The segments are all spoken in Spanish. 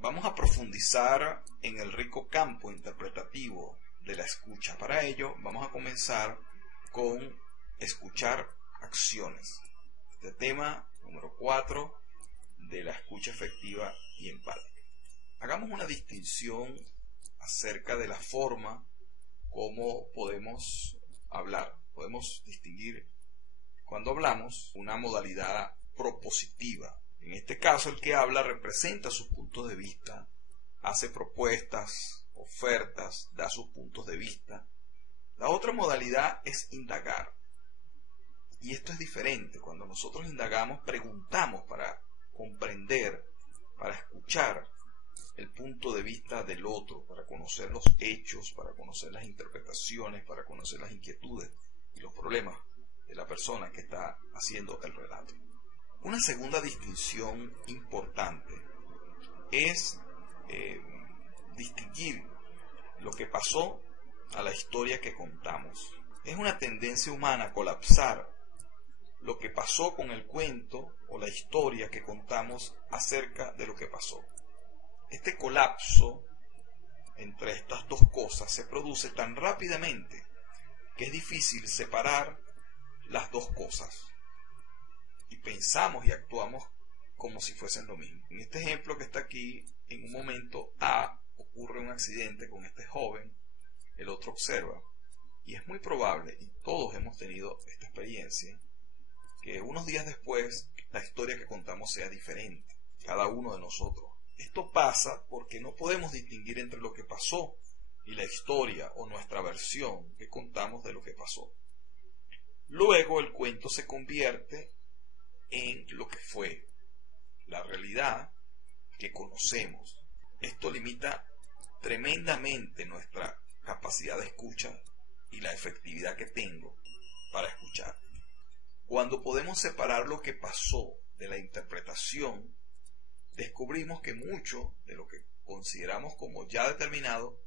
Vamos a profundizar en el rico campo interpretativo de la escucha. Para ello, vamos a comenzar con escuchar acciones. Este tema número 4 de la escucha efectiva y empática. Hagamos una distinción acerca de la forma como podemos hablar. Podemos distinguir cuando hablamos una modalidad propositiva. En este caso, el que habla representa sus puntos de vista, hace propuestas, ofertas, da sus puntos de vista. La otra modalidad es indagar. Y esto es diferente. Cuando nosotros indagamos, preguntamos para comprender, para escuchar el punto de vista del otro, para conocer los hechos, para conocer las interpretaciones, para conocer las inquietudes y los problemas de la persona que está haciendo el relato. Una segunda distinción importante es distinguir lo que pasó a la historia que contamos. Es una tendencia humana colapsar lo que pasó con el cuento o la historia que contamos acerca de lo que pasó. Este colapso entre estas dos cosas se produce tan rápidamente que es difícil separar las dos cosas. Y pensamos y actuamos como si fuesen lo mismo. En este ejemplo que está aquí, en un momento A ocurre un accidente con este joven, el otro observa, y es muy probable, y todos hemos tenido esta experiencia, que unos días después la historia que contamos sea diferente, cada uno de nosotros. Esto pasa porque no podemos distinguir entre lo que pasó y la historia o nuestra versión que contamos de lo que pasó. Luego el cuento se convierte en lo que fue, la realidad que conocemos. Esto limita tremendamente nuestra capacidad de escucha y la efectividad que tengo para escuchar. Cuando podemos separar lo que pasó de la interpretación, descubrimos que mucho de lo que consideramos como ya determinado,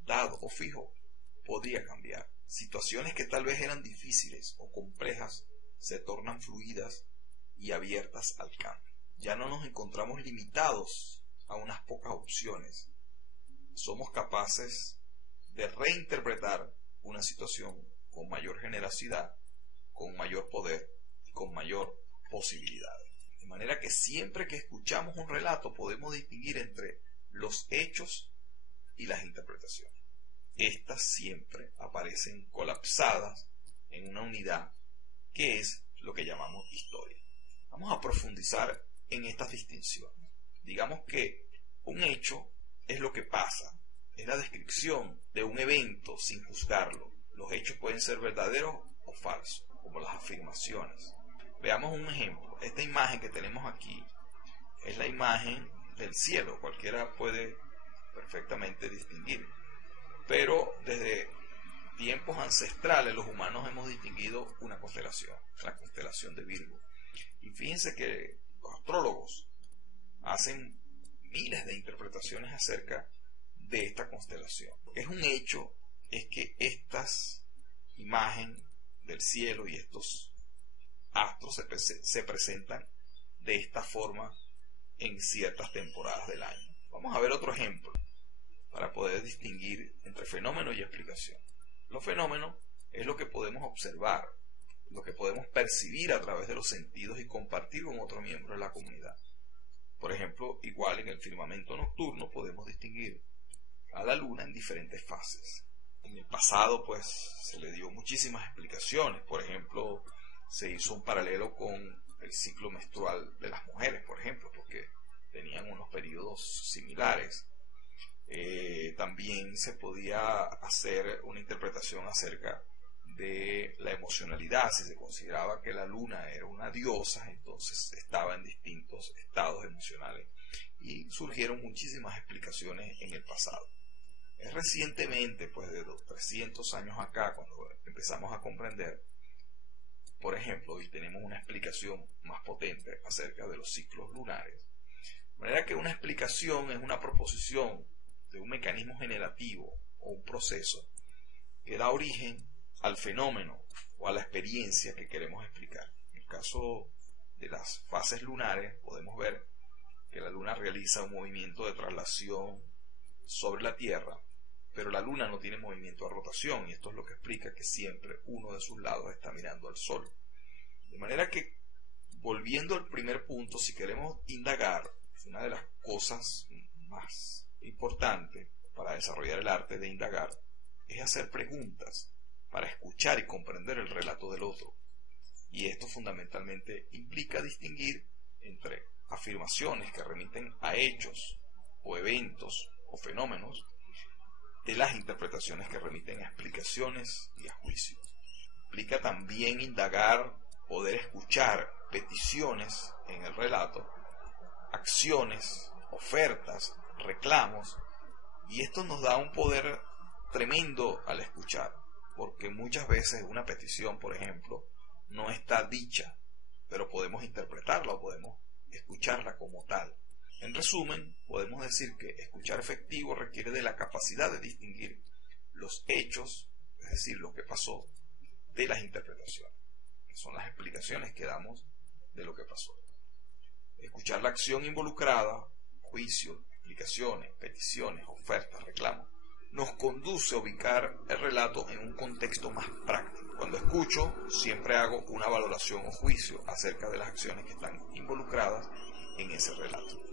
dado o fijo, podía cambiar. Situaciones que tal vez eran difíciles o complejas se tornan fluidas y abiertas al cambio. Ya no nos encontramos limitados a unas pocas opciones. Somos capaces de reinterpretar una situación con mayor generosidad, con mayor poder y con mayor posibilidad. De manera que siempre que escuchamos un relato podemos distinguir entre los hechos y las interpretaciones. Estas siempre aparecen colapsadas en una unidad que es lo que llamamos historia. Vamos a profundizar en estas distinciones. Digamos que un hecho es lo que pasa, es la descripción de un evento sin juzgarlo. Los hechos pueden ser verdaderos o falsos, como las afirmaciones. Veamos un ejemplo. Esta imagen que tenemos aquí es la imagen del cielo. Cualquiera puede perfectamente distinguir. Pero desde tiempos ancestrales los humanos hemos distinguido una constelación, la constelación de Virgo. Y fíjense que los astrólogos hacen miles de interpretaciones acerca de esta constelación. Lo que es un hecho es que estas imágenes del cielo y estos astros se presentan de esta forma en ciertas temporadas del año. Vamos a ver otro ejemplo para poder distinguir entre fenómeno y explicación. Los fenómenos es lo que podemos observar, lo que podemos percibir a través de los sentidos y compartir con otro miembro de la comunidad. Por ejemplo, igual en el firmamento nocturno podemos distinguir a la luna en diferentes fases. En el pasado pues se le dio muchísimas explicaciones. Por ejemplo, se hizo un paralelo con el ciclo menstrual de las mujeres, por ejemplo, porque tenían unos periodos similares. También se podía hacer una interpretación acerca de la emocionalidad. Si se consideraba que la luna era una diosa, entonces estaba en distintos estados emocionales, y surgieron muchísimas explicaciones en el pasado. Es recientemente, pues de 300 años acá, cuando empezamos a comprender, por ejemplo, hoy tenemos una explicación más potente acerca de los ciclos lunares. De manera que una explicación es una proposición de un mecanismo generativo o un proceso que da origen al fenómeno o a la experiencia que queremos explicar. En el caso de las fases lunares podemos ver que la Luna realiza un movimiento de traslación sobre la Tierra, pero la Luna no tiene movimiento de rotación, y esto es lo que explica que siempre uno de sus lados está mirando al Sol. De manera que, volviendo al primer punto, si queremos indagar, una de las cosas más importantes para desarrollar el arte de indagar es hacer preguntas para escuchar y comprender el relato del otro. Y esto fundamentalmente implica distinguir entre afirmaciones que remiten a hechos o eventos o fenómenos de las interpretaciones que remiten a explicaciones y a juicios. Implica también indagar, poder escuchar peticiones en el relato, acciones, ofertas, reclamos, y esto nos da un poder tremendo al escuchar, porque muchas veces una petición, por ejemplo, no está dicha, pero podemos interpretarla o podemos escucharla como tal. En resumen, podemos decir que escuchar efectivo requiere de la capacidad de distinguir los hechos, es decir, lo que pasó, de las interpretaciones, que son las explicaciones que damos de lo que pasó. Escuchar la acción involucrada, juicio, explicaciones, peticiones, ofertas, reclamos, nos conduce a ubicar el relato en un contexto más práctico. Cuando escucho, siempre hago una valoración o juicio acerca de las acciones que están involucradas en ese relato.